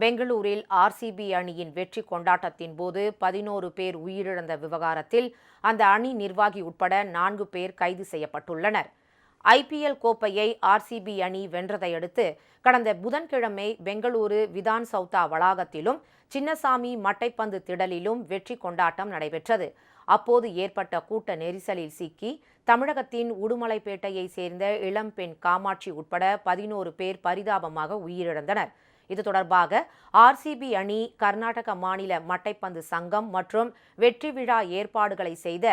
பெங்களூரில் ஆர்சிபி அணியின் வெற்றி கொண்டாட்டத்தின் போது 11 பேர் உயிரிழந்த விவகாரத்தில் அந்த அணி நிர்வாகி உட்பட 4 பேர் கைது செய்யப்பட்டுள்ளனர். ஐபிஎல் கோப்பையை ஆர்சிபி அணி வென்றதையடுத்து கடந்த புதன்கிழமை பெங்களூரு விதான் சௌதா வளாகத்திலும் சின்னசாமி மட்டைப்பந்து திடலிலும் வெற்றி கொண்டாட்டம் நடைபெற்றது. அப்போது ஏற்பட்ட கூட்ட நெரிசலில் சிக்கி தமிழகத்தின் உடுமலைப்பேட்டையை சேர்ந்த இளம்பெண் காமாட்சி உட்பட 11 பேர் பரிதாபமாக உயிரிழந்தனர். இது தொடர்பாக ஆர்சிபி அணி, கர்நாடக மாநில மட்டைப்பந்து சங்கம் மற்றும் வெற்றி விழா ஏற்பாடுகளை செய்த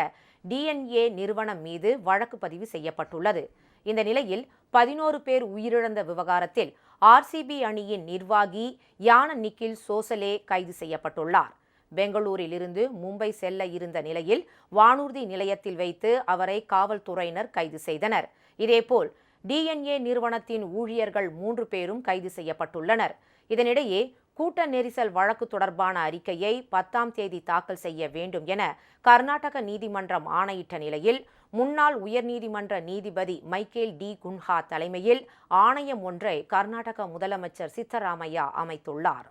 டிஎன்ஏ நிறுவனம் மீது வழக்கு பதிவு செய்யப்பட்டுள்ளது. இந்த நிலையில் 11 பேர் உயிரிழந்த விவகாரத்தில் ஆர்சிபி அணியின் நிர்வாகி யான நிக்கில் சோசலே கைது செய்யப்பட்டுள்ளார். பெங்களூரிலிருந்து மும்பை செல்ல இருந்த நிலையில் வானூர்தி நிலையத்தில் வைத்து அவரை காவல்துறையினர் கைது செய்தனர். இதேபோல் டிஎன்ஏ நிறுவனத்தின் ஊழியர்கள் 3 பேரும் கைது செய்யப்பட்டுள்ளனர். இதனிடையே கூட்ட நெரிசல் வழக்கு தொடர்பான அறிக்கையை 10ஆம் தேதி தாக்கல் செய்ய வேண்டும் என கர்நாடக நீதிமன்றம் ஆணையிட்ட நிலையில் முன்னாள் உயர்நீதிமன்ற நீதிபதி மைக்கேல் டி குன்ஹா தலைமையில் ஆணையம் ஒன்றை கர்நாடக முதலமைச்சர் சித்தராமையா அமைத்துள்ளார்.